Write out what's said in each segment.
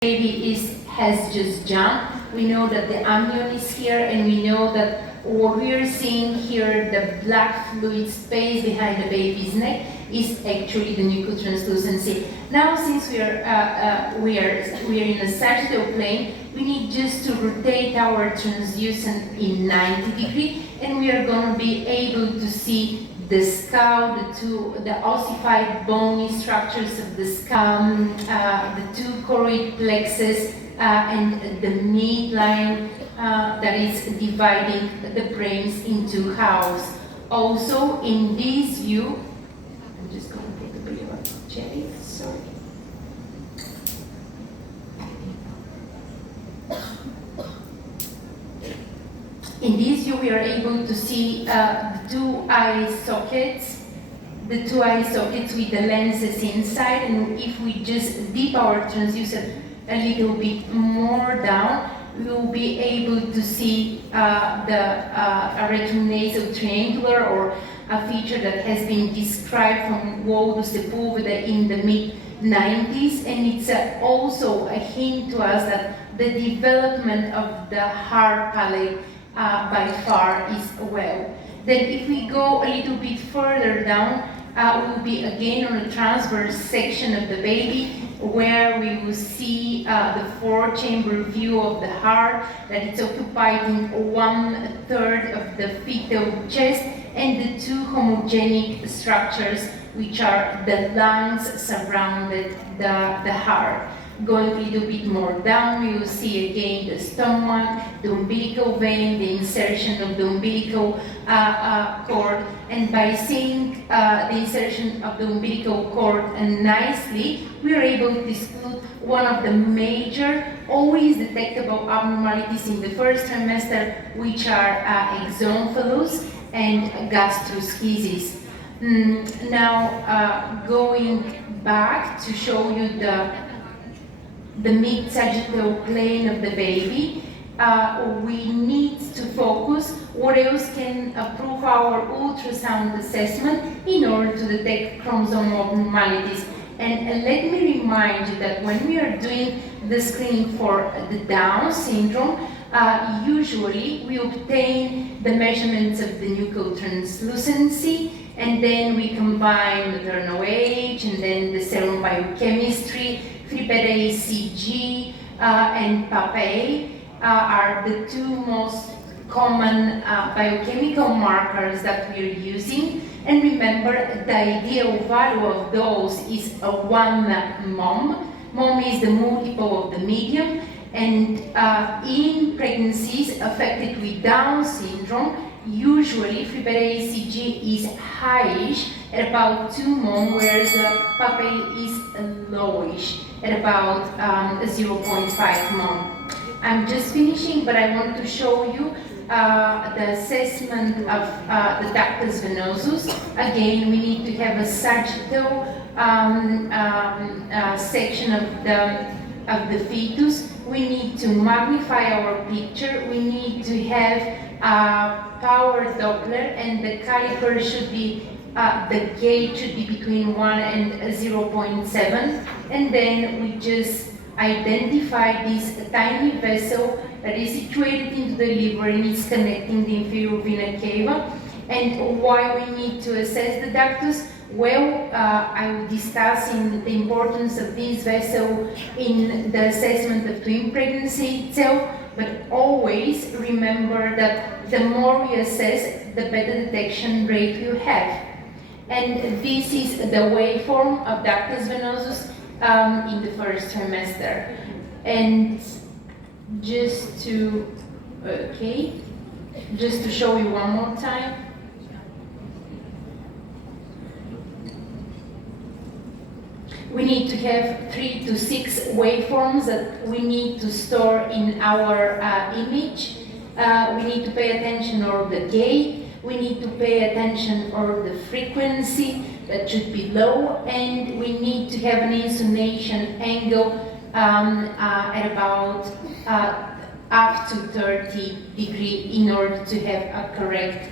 baby has just jumped. We know that the amnion is here, and we know that what we are seeing here, the black fluid space behind the baby's neck, is actually the nucleotranslucency. Now, since we are in a sagittal plane, we need just to rotate our transducent in 90 degrees, and we are going to be able to see the skull, the ossified bony structures of the skull, the two choroid plexus, and the midline that is dividing the brains into halves. Also, in this view, I'm just going to get a bit of a jelly, sorry. In this view, we are able to see the two eye sockets with the lenses inside, and if we just dip our transducer a little bit more down, we will be able to see the retronasal triangular, or a feature that has been described from Waldo Sepulveda in the mid-90s, and it's also a hint to us that the development of the hard palate by far is well. Then if we go a little bit further down, we will be again on a transverse section of the baby, where we will see the four-chamber view of the heart, that it's occupied in 1/3 of the fetal chest, and the two homogenic structures, which are the lungs surrounded the heart. Going a little bit more down, we will see again the stomach, the umbilical vein, the insertion of the umbilical cord, and by seeing the insertion of the umbilical cord nicely, we are able to exclude one of the major, always detectable abnormalities in the first trimester, which are exomphalus and gastroschisis. Now, going back to show you the mid-sagittal plane of the baby, we need to focus what else can prove our ultrasound assessment in order to detect chromosomal abnormalities. And let me remind you that when we are doing the screening for the Down syndrome, usually we obtain the measurements of the nucleotranslucency, and then we combine maternal age, and then the serum biochemistry. Free beta ECG and PAPA are the two most common biochemical markers that we're using. And remember, the ideal value of those is a 1 mom. Mom is the multiple of the median, and in pregnancies affected with Down syndrome, usually free beta ECG is highish at about 2 mom, whereas PAPA is lowish at about 0.5 mom. I'm just finishing, but I want to show you the assessment of the ductus venosus. Again, we need to have a sagittal section of the fetus. We need to magnify our picture. We need to have power Doppler, and the caliper should be, the gauge should be between 1 and 0.7, and then we just identify this tiny vessel that is situated into the liver and is connecting the inferior vena cava. And why we need to assess the ductus? Well, I will discuss the importance of this vessel in the assessment of twin pregnancy itself, but always remember that the more we assess, the better detection rate you have. And this is the waveform of ductus venosus in the first trimester. And just to show you one more time. We need to have 3 to 6 waveforms that we need to store in our image. We need to pay attention of the gate. We need to pay attention of the frequency that should be low, and we need to have an insonation angle at about up to 30 degrees in order to have a correct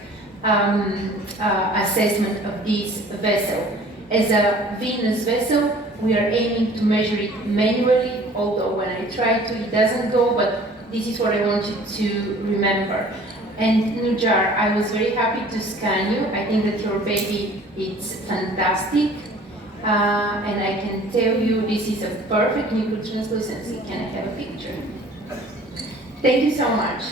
assessment of this vessel. As a venous vessel, we are aiming to measure it manually although when I try to, it doesn't go, but this is what I want you to remember. And Nujar, I was very happy to scan you. I think that your baby is fantastic. And I can tell you this is a perfect nuclear translucency. Can I have a picture? Thank you so much.